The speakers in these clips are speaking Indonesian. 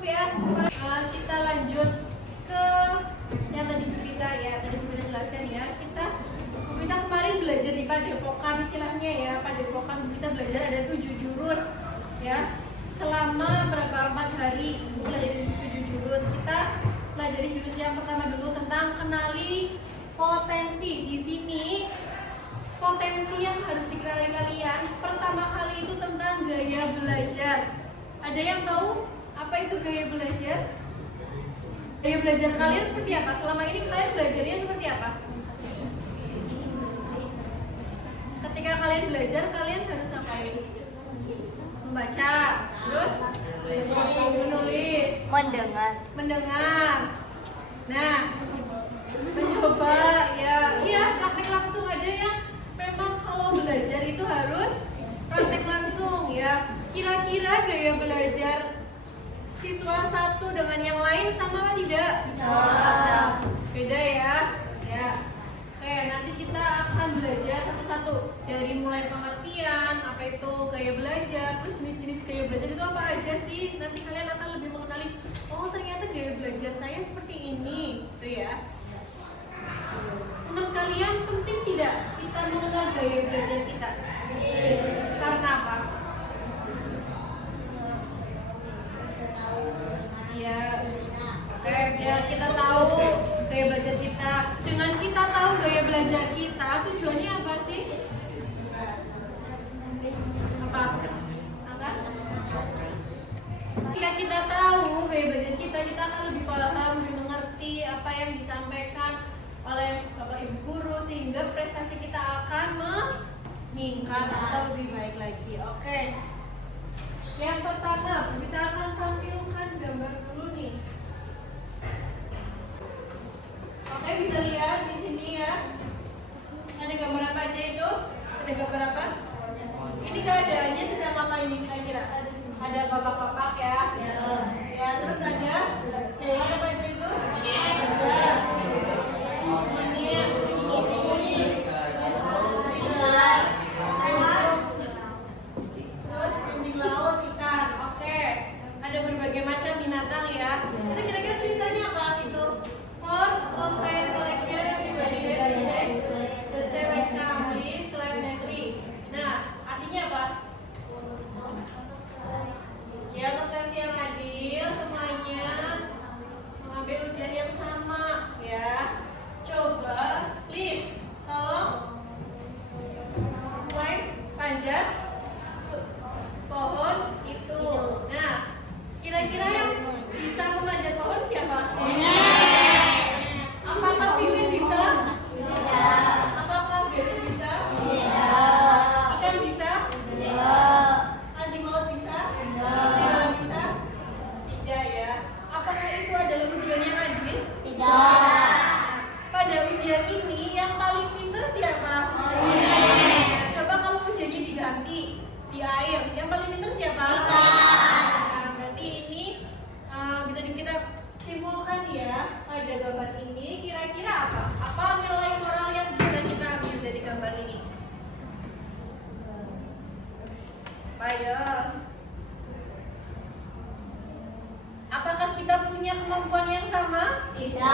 cukup ya. Kita lanjut ke yang tadi Bu Vita ya. Tadi Bu Vita jelaskan ya. Bu Vita kemarin belajar di Padepokan istilahnya ya. Padepokan Bu Vita belajar ada 7 jurus ya. Selama berapa 4 hari belajar 7 jurus. Kita pelajari jurus yang pertama dulu tentang kenali potensi. Di sini potensi yang harus dikenali kalian pertama kali itu tentang gaya belajar. Ada yang tahu apa itu gaya belajar? Gaya belajar kalian seperti apa? Selama ini kalian belajarnya seperti apa? Ketika kalian belajar, kalian harus ngapain? Membaca, terus menulis, mendengar. Nah, mencoba ya, iya praktek langsung. Ada yang memang kalau belajar itu harus praktek langsung ya. Kira-kira gaya belajar siswa satu dengan yang lain sama tidak? Beda ya. Ya. Oke, nanti kita akan belajar satu-satu dari mulai pengertian, apa itu gaya belajar, terus jenis-jenis gaya belajar itu apa aja sih? Nanti kalian akan lebih mengenali. Oh, ternyata gaya belajar saya seperti ini, gitu ya. Menurut kalian penting tidak kita mengenal gaya belajar kita? Karena apa? Ya, oke, biar kita tahu gaya belajar kita. Dengan kita tahu gaya belajar kita, tujuannya apa sih? Apa? Ketika kita tahu gaya belajar kita, kita akan lebih paham, lebih mengerti apa yang disampaikan oleh Bapak Ibu guru, sehingga prestasi kita akan meningkat atau lebih baik lagi. Oke. Yang pertama, kita akan tampilkan gambar dulu nih. Oke, bisa lihat di sini ya. Ada gambar apa aja itu? Ada gambar apa? Ini keadaannya sedang apa ini kira-kira? Ada bapak-bapak ya. Ya, terus ada apa aja itu? Terus anjing laut, ikan. Oke. Ada berbagai macam binatang ya. Itu kira-kira tulisannya apa itu? For of kind collection everybody today. The same exam please claim entry. Nah, artinya apa? Ya, prestasi yang adil, semuanya mengambil ujian yang sama ya. Coba please tolong mulai panjat pohon itu. Nah, kira-kira yang bisa memanjat pohon siapa? Apakah penguin bisa? Apakah gajah bisa? Ikan bisa? Anjing laut bisa? Serigala bisa? Tidak ya. Apakah itu adalah ujian yang adil? Pada ujian ini yang paling pintar siapa? Coba kalau ujiannya diganti di air, yang paling pintar siapa? Nah, berarti ini bisa kita simpulkan ya pada gambar ini. Kira-kira apa? Apa nilai moral yang bisa kita ambil dari gambar ini? Baik. Apakah kita punya kemampuan yang sama? Tidak.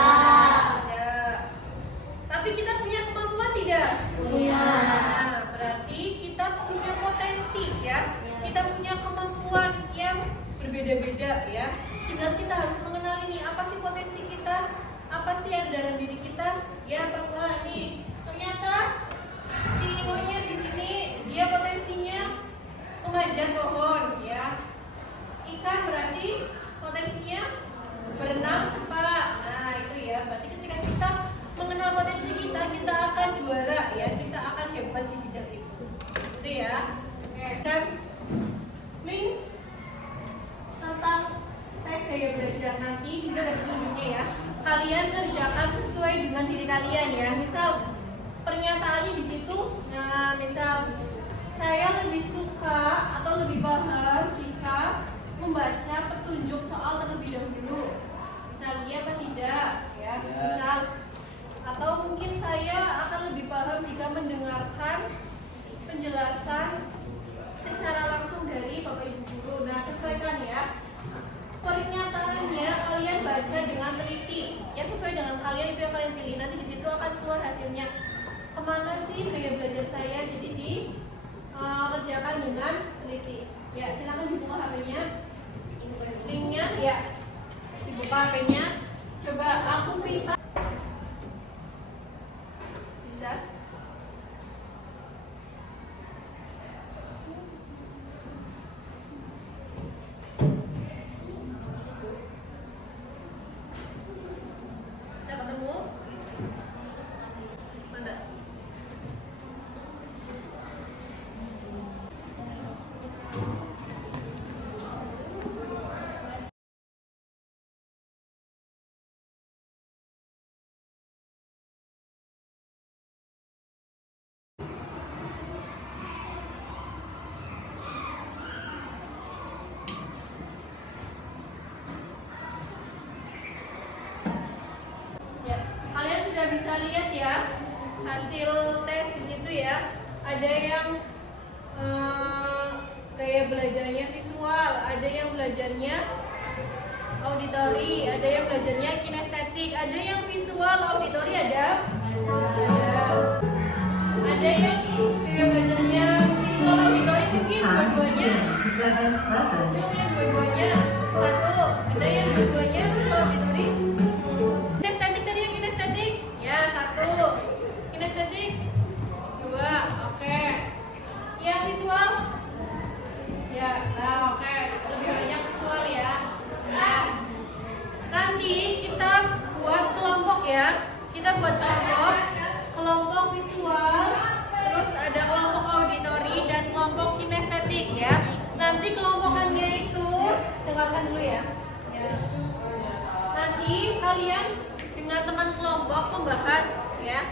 Tapi kita punya kemampuan tidak? Nah, berarti kita punya potensi ya. Kita punya kemampuan yang berbeda-beda ya. Tinggal kita harus mengenali nih apa sih potensi kita, apa sih yang ada dalam diri kita. Ya, Bapak nih. Ternyata si monyet di sini dia potensinya memanjat pohon ya. Ikan berarti potensinya berenang cepat. Nah, itu ya. Berarti ketika kita mengenal potensi kita, kita akan juara ya. Kita akan hebat di bidang itu. Itu ya. Oke. Dan link tentang tes gaya belajar nanti juga ada petunjuknya ya. Kalian kerjakan sesuai dengan diri kalian ya. Misal pernyataannya di situ. Nah, misal saya lebih suka atau lebih paham jika membaca petunjuk soal terlebih dahulu. Misal iya apa tidak ya. Misal atau mungkin saya akan lebih paham jika mendengarkan penjelasan secara langsung dari Bapak Ibu guru. Nah, sesuaikan ya. Pernyataan membaca dengan teliti. Yang sesuai dengan kalian itu yang kalian pilih. Nanti di situ akan keluar hasilnya. Kemana sih gaya belajar saya? Jadi kerjakan dengan teliti. Ya, silakan dibuka HP-nya. Linknya, ya, dibuka HP-nya. Coba aku minta. Bisa? Bisa lihat ya hasil tes di situ ya. Ada yang gaya belajarnya visual, ada yang belajarnya auditori, ada yang belajarnya kinestetik, ada yang visual auditori ada yang gaya belajarnya visual auditori mungkin dua-duanya satu, ada yang dua-duanya visual auditori. Satu, kinestetik, dua, oke. Yang visual, ya, nah, oke. Lebih banyak visual ya. Nah, nanti kita buat kelompok ya. Kita buat kelompok visual, terus ada kelompok auditori dan kelompok kinestetik ya. Nanti kelompokannya itu, dengarkan dulu ya. Nanti kalian dengan teman kelompok membahas ya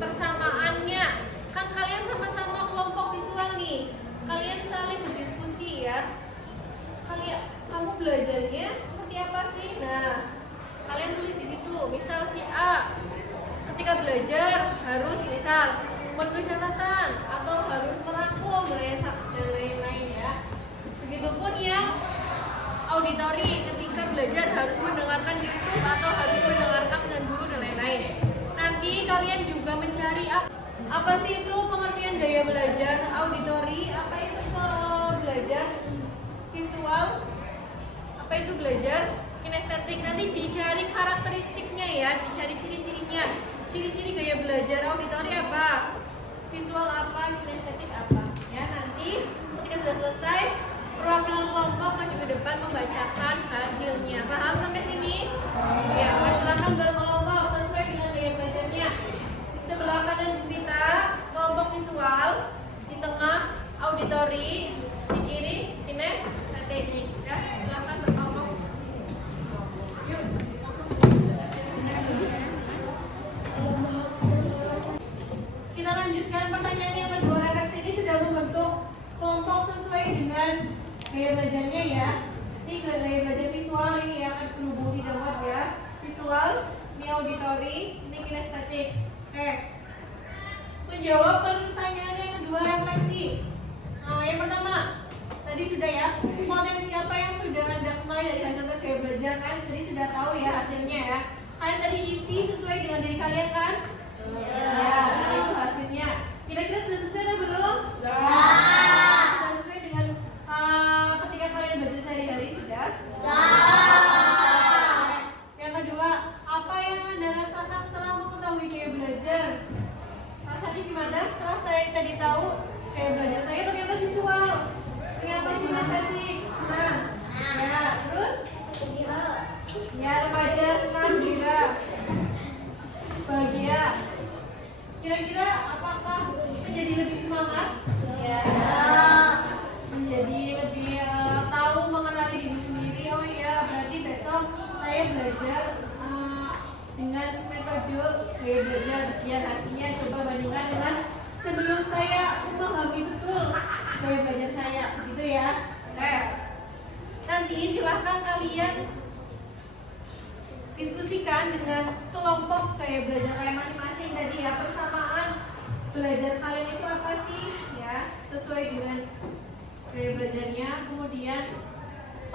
persamaannya. Kan kalian sama-sama kelompok visual nih, kalian saling berdiskusi ya. Kamu belajarnya seperti apa sih? Nah, kalian tulis di situ. Misal si A ketika belajar harus misal menulis catatan atau harus merangkum dan lain-lain ya. Begitupun yang auditori ketika belajar harus mendengarkan YouTube atau harus mendengarkan dengan guru dan lain-lain. Nanti kalian juga mencari apa sih itu pengertian gaya belajar auditori, apa itu belajar visual, apa itu belajar kinestetik. Nanti dicari karakteristiknya ya, dicari ciri-cirinya. Ciri-ciri gaya belajar auditori apa, visual apa, kinestetik apa. Ya, nanti ketika sudah selesai perwakilan kelompok maju ke depan membacakan hasilnya. Paham sampai sini? Ya, silakan berkelompok sesuai dengan gaya belajarnya. Sebelah kanan kita kelompok visual, di tengah auditori, di kiri kinestetik. Ya, silakan berkelompok. Yuk. Kita lanjutkan pertanyaan yang kedua. Redaksi ini sudah membentuk kelompok sesuai dengan gaya belajarnya ya. Ini gaya belajar visual ini ya, akan berhubung di dalam ya. Visual, ini auditori, ini kinestetik. Oke. Menjawab pertanyaan yang kedua, refleksi. Yang pertama, tadi sudah ya, potensi apa yang sudah Anda kenal dari hasil tes gaya belajar kan? Tadi sudah tahu ya hasilnya ya. Kalian tadi isi sesuai dengan diri kalian kan? Ya, itu hasilnya. Kira-kira sudah sesuai atau belum? Sudah sesuai dengan ketika kalian belajar sehari-hari sudah? Yang kedua, apa yang Anda rasakan setelah mengetahui gaya belajar? Rasanya gimana setelah saya tadi tahu gaya belajar saya ternyata visual, ternyata kinestetik, senang. Ya, terus? Ya, remaja senang, gila, bahagia. Kira-kira apakah menjadi lebih semangat? Ya. Menjadi lebih tahu mengenali diri sendiri. Oh iya, berarti besok saya belajar dengan metode gaya belajar. Biar hasilnya coba bandingkan dengan sebelum saya memahami betul gaya belajar saya, gitu ya. Nanti silahkan kalian diskusikan dengan kelompok gaya belajar kalian masing-masing tadi ya. Persamaan belajar kalian itu apa sih ya, sesuai dengan gaya belajarnya. Kemudian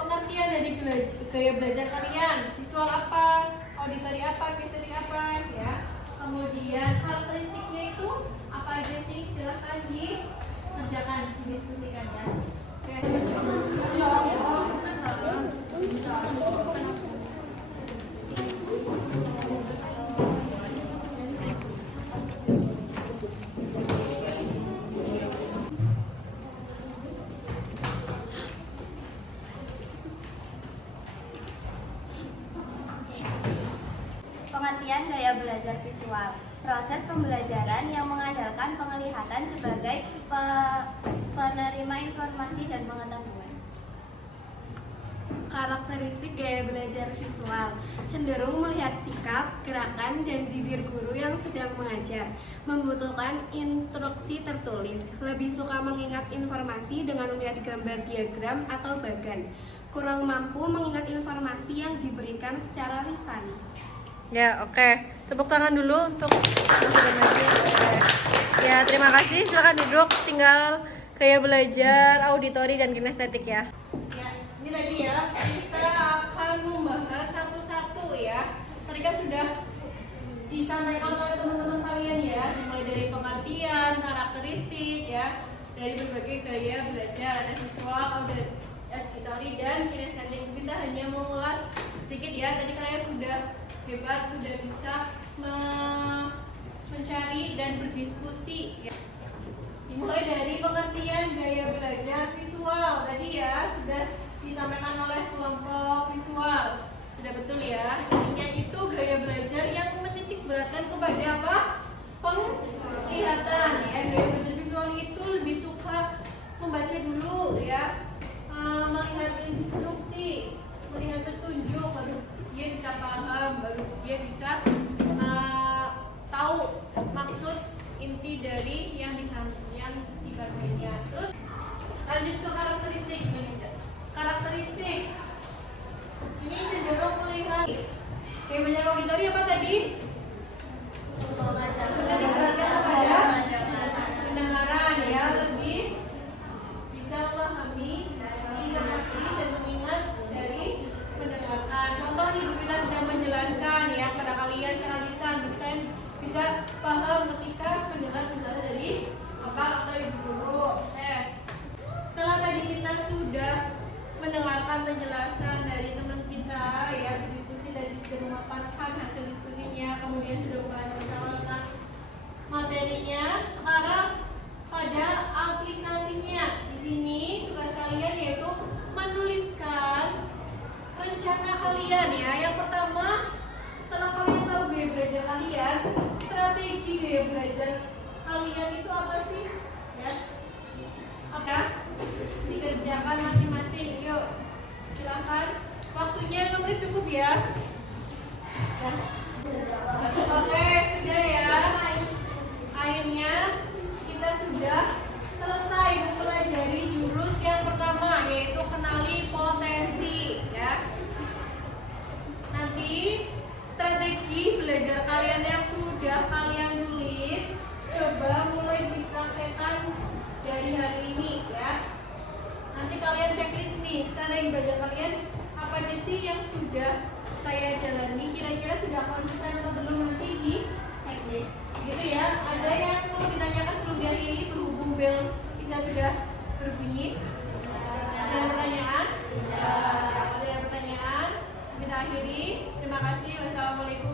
pengertian dari gaya belajar kalian. Visual apa, auditori apa, kinesthetik apa, ya. Kemudian karakteristiknya itu apa aja sih? Silahkan dikerjakan, didiskusikan ya. Oke. Pengertian gaya belajar visual, proses pembelajaran yang mengandalkan penglihatan sebagai penerima informasi dan pengetahuan. Karakteristik gaya belajar visual, cenderung melihat sikap, gerakan, dan bibir guru yang sedang mengajar, membutuhkan instruksi tertulis, lebih suka mengingat informasi dengan melihat gambar diagram atau bagan, kurang mampu mengingat informasi yang diberikan secara lisan. Ya, oke. Tepuk tangan dulu untuk yang sudah maju. Oke. Ya, terima kasih. Silakan duduk. Tinggal gaya belajar, auditori, dan kinestetik ya. Ya, ini tadi ya, kita akan membahas satu-satu ya. Tadi kan sudah disampaikan oleh teman-teman kalian ya, mulai dari pengertian, karakteristik ya, dari berbagai gaya belajar, ada visual, auditori, dan kinestetik. Kita hanya mengulas sedikit ya. Tadi kalian sudah hebat, sudah bisa mencari dan berdiskusi ya. Dimulai dari pengertian gaya belajar visual tadi ya, sudah disampaikan oleh kelompok visual. Sudah betul ya. Intinya itu gaya belajar yang menitik beratkan kepada apa? Penglihatan ya. Gaya belajar visual itu lebih suka membaca dulu ya, melihat instruksi, melihat petunjuk, baru dia bisa paham, baru dia bisa tahu maksud inti dari yang dibacanya. Terus lanjut ke karakteristik. Karakteristik ini cenderung melihat gaya belajar auditori apa tadi? Menitikkan kepada pendengaran ya, lebih bisa memahami informasi dan mengingat dari mendengarkan. Contoh nih, Bu Vina sedang menjelaskan ya pada kalian secara lisan, bukan bisa paham ketika mendengar penjelasan dari bapak atau ibu guru. Setelah tadi kita sudah mendengarkan penjelasan dari teman kita ya, berdiskusi dan sudah memaparkan hasil diskusinya, kemudian sudah membahas tentang materinya. Sekarang pada aplikasinya, di sini tugas kalian yaitu menuliskan rencana kalian ya. Yang pertama, setelah kalian tahu gaya belajar kalian, strategi gaya belajar kalian itu apa sih? Ya, apa? Dikerjakan masing-masing. Yuk, silakan. Waktunya 6 menit cukup ya. Oke, sudah ya. Akhirnya kita sudah selesai mempelajari jurus yang pertama, yaitu kenali potensi ya. Nanti strategi belajar kalian yang sudah kalian tulis, coba mulai dipraktekkan dari hari ini ya. Nanti kalian checklist nih, strategi belajar kalian apa aja sih yang sudah saya jalani, kira-kira sudah konsisten atau belum, masih di checklist gitu ya. Ada yang mau ditanyakan sebelum diakhiri berhubung bel sudah berbunyi? Ada pertanyaan? Ada pertanyaan? Kita akhiri. Terima kasih. Wassalamualaikum